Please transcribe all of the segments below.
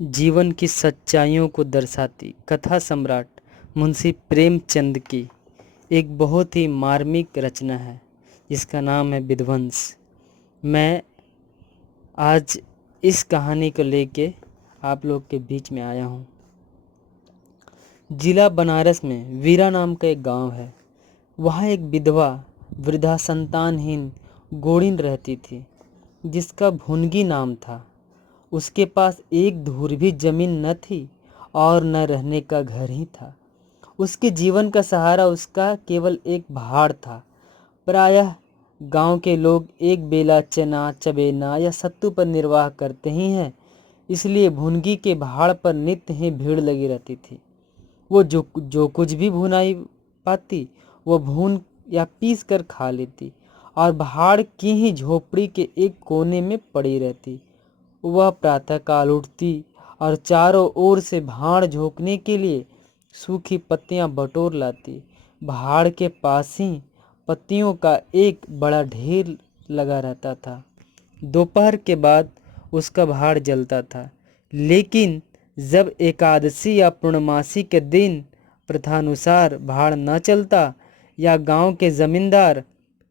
जीवन की सच्चाइयों को दर्शाती कथा सम्राट मुंशी प्रेमचंद की एक बहुत ही मार्मिक रचना है जिसका नाम है विध्वंस। मैं आज इस कहानी को लेके आप लोग के बीच में आया हूँ। जिला बनारस में वीरा नाम का एक गांव है। वहाँ एक विधवा वृद्धा संतानहीन गोड़िन रहती थी जिसका भुनगी नाम था। उसके पास एक धूर भी जमीन न थी और न रहने का घर ही था। उसके जीवन का सहारा उसका केवल एक भाड़ था। प्रायः गांव के लोग एक बेला चना चबेना या सत्तू पर निर्वाह करते ही हैं, इसलिए भुनगी के भाड़ पर नित्य ही भीड़ लगी रहती थी। वो जो कुछ भी भुनाई पाती वो भून या पीस कर खा लेती और भाड़ की ही झोपड़ी के एक कोने में पड़ी रहती। वह प्रातःकाल उठती और चारों ओर से भाड़ झोंकने के लिए सूखी पत्तियां बटोर लाती। भाड़ के पास ही पत्तियों का एक बड़ा ढेर लगा रहता था। दोपहर के बाद उसका भाड़ जलता था, लेकिन जब एकादशी या पूर्णमासी के दिन प्रथानुसार भाड़ न चलता या गांव के जमींदार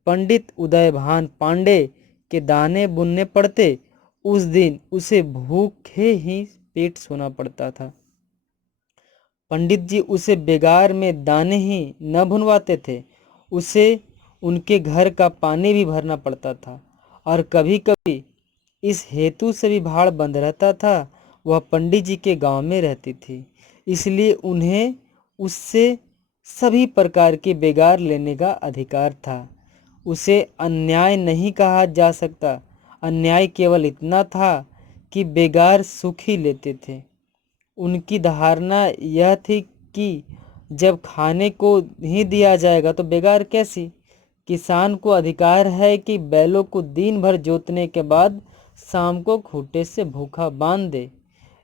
पंडित उदयभान पांडे के दाने बुनने पड़ते, उस दिन उसे भूखे ही पेट सोना पड़ता था। पंडित जी उसे बेगार में दाने ही न भुनवाते थे, उसे उनके घर का पानी भी भरना पड़ता था और कभी कभी इस हेतु से भी भाड़ बंद रहता था। वह पंडित जी के गांव में रहती थी, इसलिए उन्हें उससे सभी प्रकार के बेगार लेने का अधिकार था। उसे अन्याय नहीं कहा जा सकता। अन्याय केवल इतना था कि बेगार सुख ही लेते थे। उनकी धारणा यह थी कि जब खाने को ही दिया जाएगा तो बेगार कैसी। किसान को अधिकार है कि बैलों को दिन भर जोतने के बाद शाम को खूंटे से भूखा बांध दे।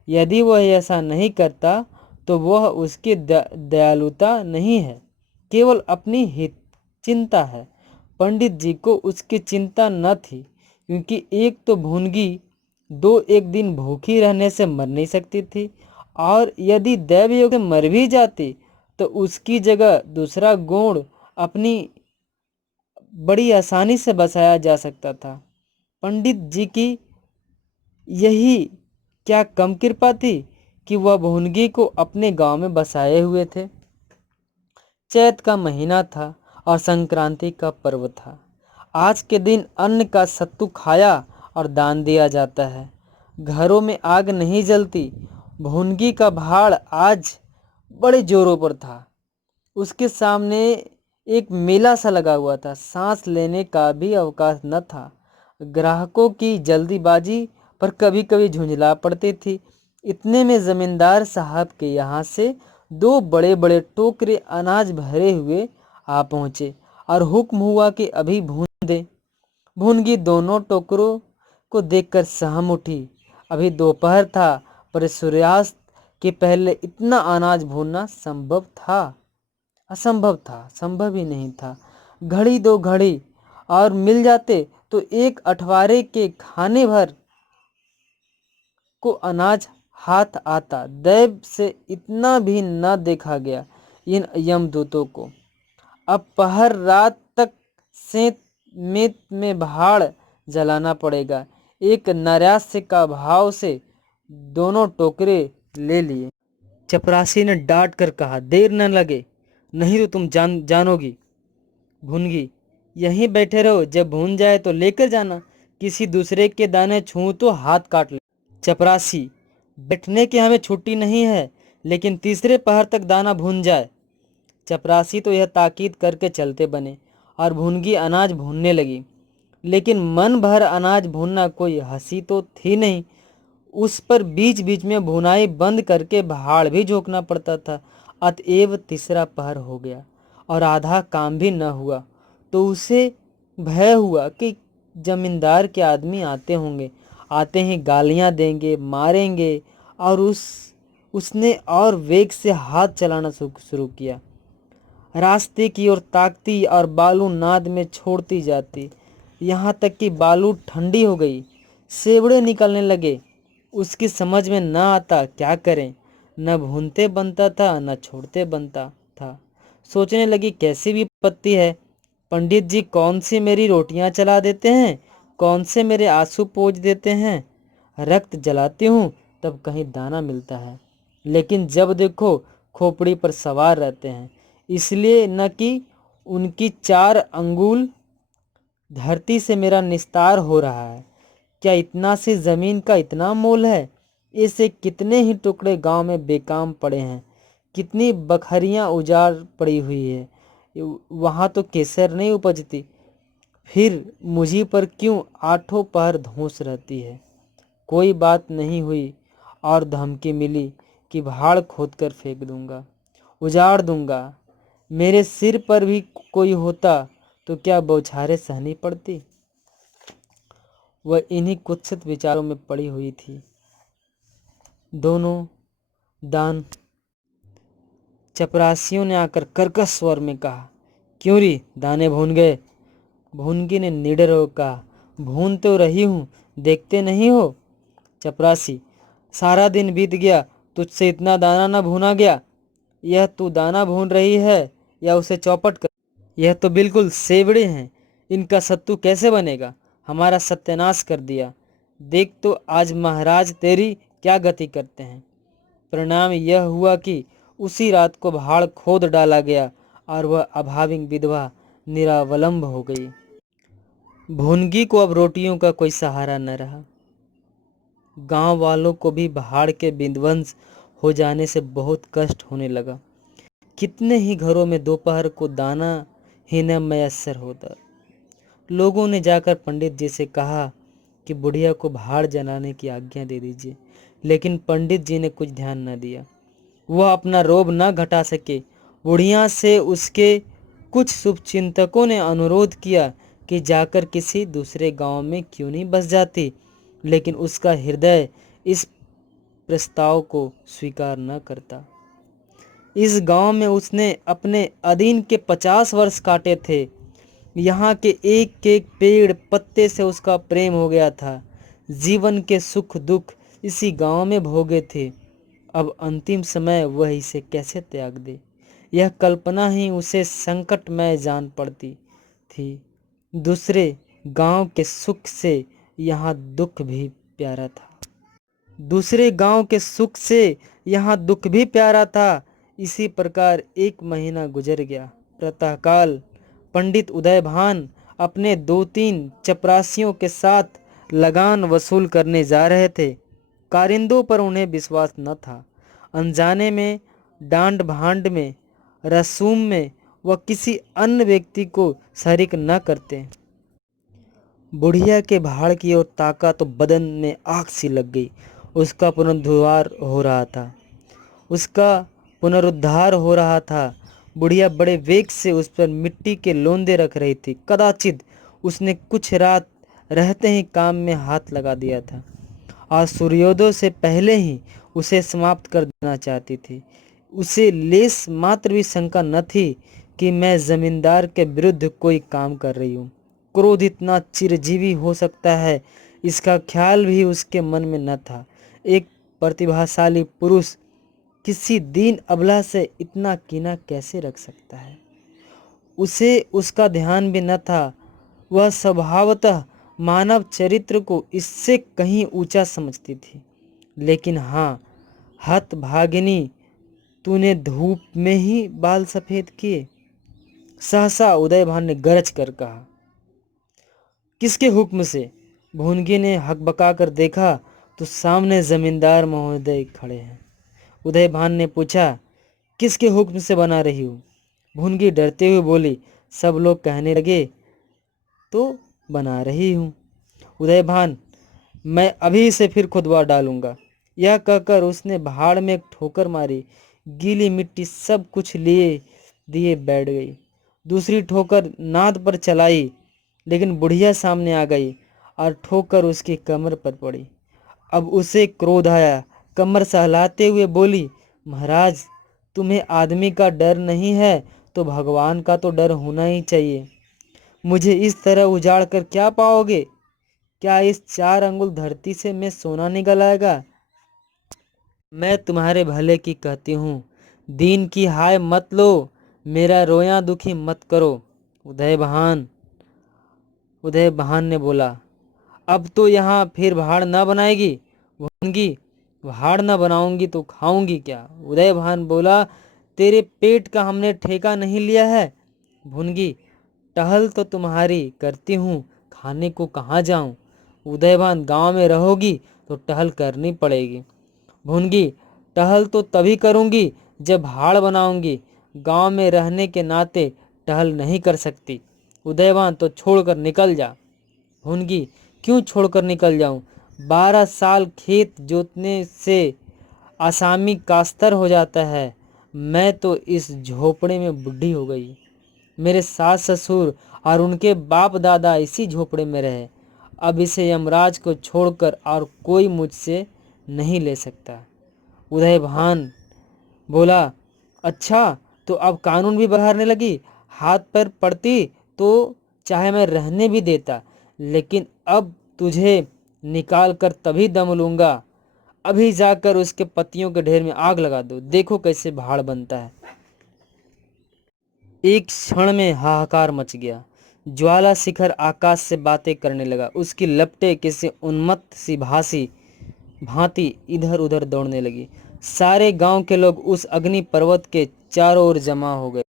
यदि वह ऐसा नहीं करता तो वह उसकी दयालुता नहीं है, केवल अपनी हित चिंता है। पंडित जी को उसकी चिंता न थी, क्योंकि एक तो भुनगी दो एक दिन भूखी रहने से मर नहीं सकती थी, और यदि दैवयोग से मर भी जाती तो उसकी जगह दूसरा गुण अपनी बड़ी आसानी से बसाया जा सकता था। पंडित जी की यही क्या कम कृपा थी कि वह भुनगी को अपने गांव में बसाए हुए थे। चैत का महीना था और संक्रांति का पर्व था। आज के दिन अन्न का सत्तू खाया और दान दिया जाता है। घरों में आग नहीं जलती। भुनगी का भाड़ आज बड़े जोरों पर था। उसके सामने एक मेला सा लगा हुआ था। सांस लेने का भी अवकाश न था। ग्राहकों की जल्दीबाजी पर कभी कभी झुंझला पड़ती थी। इतने में जमींदार साहब के यहाँ से दो बड़े बड़े टोकरे अनाज भरे हुए आ पहुँचे और हुक्म हुआ कि अभी भून दे। भुनगी दोनों टोकरों को देखकर सहम उठी। अभी दोपहर था, पर सूर्यास्त के पहले इतना अनाज भूनना संभव था? असंभव था, संभव ही नहीं था। घड़ी दो घड़ी और मिल जाते तो एक अठवारे के खाने भर को अनाज हाथ आता। दैव से इतना भी न देखा गया इन यमदूतों को। अब पहर रात तक सेंत मेत में भाड़ जलाना पड़ेगा। एक नैराश्य का भाव से दोनों टोकरे ले लिए। चपरासी ने डांट कर कहा, देर न लगे, नहीं तो तुम जानोगी। भुनगी, यहीं बैठे रहो, जब भून जाए तो लेकर जाना। किसी दूसरे के दाने छूं तो हाथ काट ले। चपरासी, बैठने की हमें छुट्टी नहीं है, लेकिन तीसरे पहर तक दाना भून जाए। चपरासी तो यह ताकीद करके चलते बने और भुनगी अनाज भूनने लगी। लेकिन मन भर अनाज भूनना कोई हंसी तो थी नहीं। उस पर बीच बीच में भुनाई बंद करके भाड़ भी झोंकना पड़ता था। अतएव तीसरा पहर हो गया और आधा काम भी न हुआ तो उसे भय हुआ कि जमींदार के आदमी आते होंगे। आते ही गालियां देंगे, मारेंगे, और उसने और वेग से हाथ चलाना शुरू किया। रास्ते की ओर ताकती और बालू नाद में छोड़ती जाती, यहाँ तक कि बालू ठंडी हो गई, सेवड़े निकलने लगे। उसकी समझ में न आता क्या करें। न भूनते बनता था न छोड़ते बनता था। सोचने लगी कैसी विपत्ति है। पंडित जी कौन सी मेरी रोटियां चला देते हैं, कौन से मेरे आंसू पोंछ देते हैं। रक्त जलाती हूँ तब कहीं दाना मिलता है, लेकिन जब देखो खोपड़ी पर सवार रहते हैं। इसलिए न कि उनकी 4 अंगुल धरती से मेरा निस्तार हो रहा है। क्या इतना सी जमीन का इतना मोल है। ऐसे कितने ही टुकड़े गांव में बेकाम पड़े हैं, कितनी बखरियां उजाड़ पड़ी हुई है। वहां तो केसर नहीं उपजती, फिर मुझी पर क्यों आठों पहर धौंस रहती है। कोई बात नहीं हुई और धमकी मिली कि भाड़ खोद कर फेंक दूंगा, उजाड़ दूंगा। मेरे सिर पर भी कोई होता तो क्या बौछारें सहनी पड़ती। वह इन्हीं कुत्सित विचारों में पड़ी हुई थी। दोनों दान चपरासियों ने आकर कर्कश स्वर में कहा, क्यों री दाने भून गए। भूनगी ने निडर होकर कहा, भून तो रही हूँ, देखते नहीं हो। चपरासी, सारा दिन बीत गया, तुझसे इतना दाना न भूना गया। यह तू दाना भून रही है या उसे चौपट कर। यह तो बिल्कुल सेवड़े हैं, इनका सत्तू कैसे बनेगा। हमारा सत्यानाश कर दिया। देख तो आज महाराज तेरी क्या गति करते हैं। परिणाम यह हुआ कि उसी रात को भाड़ खोद डाला गया और वह अभाविन विधवा निरावलंब हो गई। भुनगी को अब रोटियों का कोई सहारा न रहा। गांव वालों को भी भाड़ के विध्वंस हो जाने से बहुत कष्ट होने लगा। कितने ही घरों में दोपहर को दाना ही न मयस्सर होता। लोगों ने जाकर पंडित जी से कहा कि बुढ़िया को भाड़ जलाने की आज्ञा दे दीजिए, लेकिन पंडित जी ने कुछ ध्यान न दिया। वह अपना रोब न घटा सके। बुढ़िया से उसके कुछ शुभचिंतकों ने अनुरोध किया कि जाकर किसी दूसरे गांव में क्यों नहीं बस जाती, लेकिन उसका हृदय इस प्रस्ताव को स्वीकार न करता। इस गांव में उसने अपने अधीन के 50 वर्ष काटे थे। यहाँ के एक एक पेड़ पत्ते से उसका प्रेम हो गया था। जीवन के सुख दुख इसी गांव में भोगे थे। अब अंतिम समय वह इसे कैसे त्याग दे, यह कल्पना ही उसे संकटमय जान पड़ती थी। दूसरे गांव के सुख से यहाँ दुख भी प्यारा था। दूसरे गांव के सुख से यहाँ दुख भी प्यारा था। इसी प्रकार 1 महीना गुजर गया। प्रातःकाल पंडित उदयभान अपने 2-3 चपरासियों के साथ लगान वसूल करने जा रहे थे। कारिंदों पर उन्हें विश्वास न था। अनजाने में, डांड भांड में, रसूम में वह किसी अन्य व्यक्ति को शरीक न करते। बुढ़िया के भाड़ की ओर ताका तो बदन में आग सी लग गई। उसका पुनरुद्धार हो रहा था। बुढ़िया बड़े वेग से उस पर मिट्टी के लोंदे रख रही थी। कदाचित उसने कुछ रात रहते ही काम में हाथ लगा दिया था और सूर्योदय से पहले ही उसे समाप्त कर देना चाहती थी। उसे लेस मात्र भी शंका न थी कि मैं जमींदार के विरुद्ध कोई काम कर रही हूँ। क्रोध इतना चिरजीवी हो सकता है, इसका ख्याल भी उसके मन में न था। एक प्रतिभाशाली पुरुष किसी दीन अबला से इतना कीना कैसे रख सकता है। उसे उसका ध्यान भी न था। वह स्वभावतः मानव चरित्र को इससे कहीं ऊंचा समझती थी। लेकिन हाँ, हतभागिनी, तूने धूप में ही बाल सफेद किए। सहसा उदयभान ने गरज कर कहा, किसके हुक्म से। भुनगी ने हकबका कर देखा तो सामने जमींदार महोदय खड़े हैं। उदयभान ने पूछा, किसके हुक्म से बना रही हूँ। भुनगी डरते हुए बोली, सब लोग कहने लगे तो बना रही हूँ। उदयभान, मैं अभी से फिर खुदवा डालूंगा। यह कहकर उसने भाड़ में एक ठोकर मारी। गीली मिट्टी सब कुछ लिए दिए बैठ गई। दूसरी ठोकर नाद पर चलाई, लेकिन बुढ़िया सामने आ गई और ठोकर उसकी कमर पर पड़ी। अब उसे क्रोध आया। कमर सहलाते हुए बोली, महाराज, तुम्हें आदमी का डर नहीं है तो भगवान का तो डर होना ही चाहिए। मुझे इस तरह उजाड़ कर क्या पाओगे। क्या इस 4 अंगुल धरती से मैं सोना निकल आएगा? मैं तुम्हारे भले की कहती हूँ, दीन की हाय मत लो, मेरा रोया दुखी मत करो। उदय बहान ने बोला, अब तो यहाँ फिर भाड़ न बनाएगी भूनगी? भाड़ न बनाऊंगी तो खाऊंगी क्या? उदय भान बोला, तेरे पेट का हमने ठेका नहीं लिया है भूनगी। टहल तो तुम्हारी करती हूँ, खाने को कहाँ जाऊँ? उदयभान, गांव में रहोगी तो टहल करनी पड़ेगी भूनगी। टहल तो तभी करूँगी जब भाड़ बनाऊंगी, गांव में रहने के नाते टहल नहीं कर सकती। उदयभान, तो छोड़कर निकल जा भूनगी। क्यों छोड़कर निकल जाऊं? 12 साल खेत जोतने से आसामी कास्तर हो जाता है। मैं तो इस झोपड़े में बुढ़ी हो गई। मेरे सास ससुर और उनके बाप दादा इसी झोपड़े में रहे। अब इसे यमराज को छोड़कर और कोई मुझसे नहीं ले सकता। उदय भान बोला, अच्छा तो अब कानून भी बहारने लगी? हाथ पैर पड़ती तो चाहे मैं रहने भी देता, लेकिन अब तुझे निकाल कर तभी दम लूंगा। अभी जाकर उसके पत्तियों के ढेर में आग लगा दो, देखो कैसे भाड़ बनता है। एक क्षण में हाहाकार मच गया। ज्वाला शिखर आकाश से बातें करने लगा। उसकी लपटें किसी उन्मत्त सी भांति इधर उधर दौड़ने लगी। सारे गांव के लोग उस अग्नि पर्वत के चारों ओर जमा हो गए।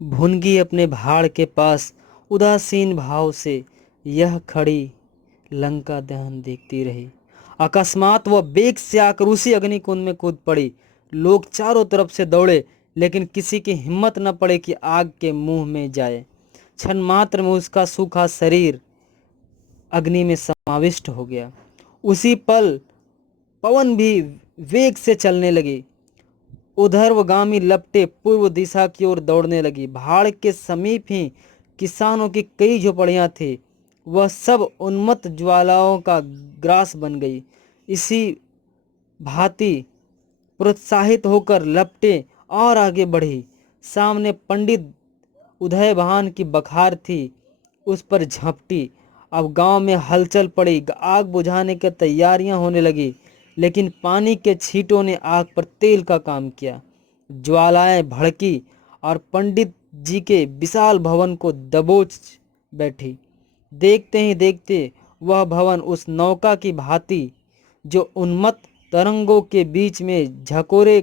भुनगी अपने भाड़ के पास उदासीन भाव से यह खड़ी लंका दहन देखती रही। अकस्मात वह बेग से आकर उसी अग्निकुंड में कूद पड़ी। लोग चारों तरफ से दौड़े, लेकिन किसी की हिम्मत न पड़े कि आग के मुंह में जाए। क्षण मात्र में उसका सूखा शरीर अग्नि में समाविष्ट हो गया। उसी पल पवन भी वेग से चलने लगी। ऊर्ध्वगामी लपटें पूर्व दिशा की ओर दौड़ने लगी। भाड़ के समीप ही किसानों की कई झोपड़ियां थी, वह सब उन्मत्त ज्वालाओं का ग्रास बन गई। इसी भांति प्रोत्साहित होकर लपटें और आगे बढ़ी। सामने पंडित उदयभान की बखार थी, उस पर झपटी। अब गांव में हलचल पड़ी। आग बुझाने की तैयारियां होने लगी, लेकिन पानी के छींटों ने आग पर तेल का काम किया। ज्वालाएं भड़की और पंडित जी के विशाल भवन को दबोच बैठी। देखते ही देखते वह भवन उस नौका की भांति जो उन्मत्त तरंगों के बीच में झकोरे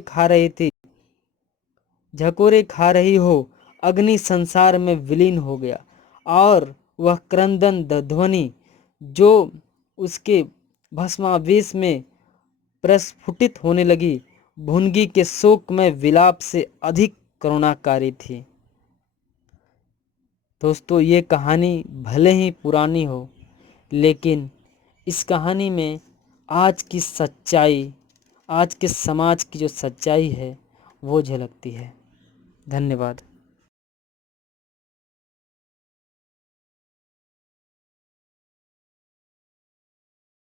खा रही हो, अग्नि संसार में विलीन हो गया। और वह क्रंदन ध्वनि जो उसके भस्मावेश में प्रस्फुटित होने लगी, भुनगी के शोकमय विलाप से अधिक करुणाकारी थी। दोस्तों, ये कहानी भले ही पुरानी हो, लेकिन इस कहानी में आज की सच्चाई, आज के समाज की जो सच्चाई है वो झलकती है। धन्यवाद।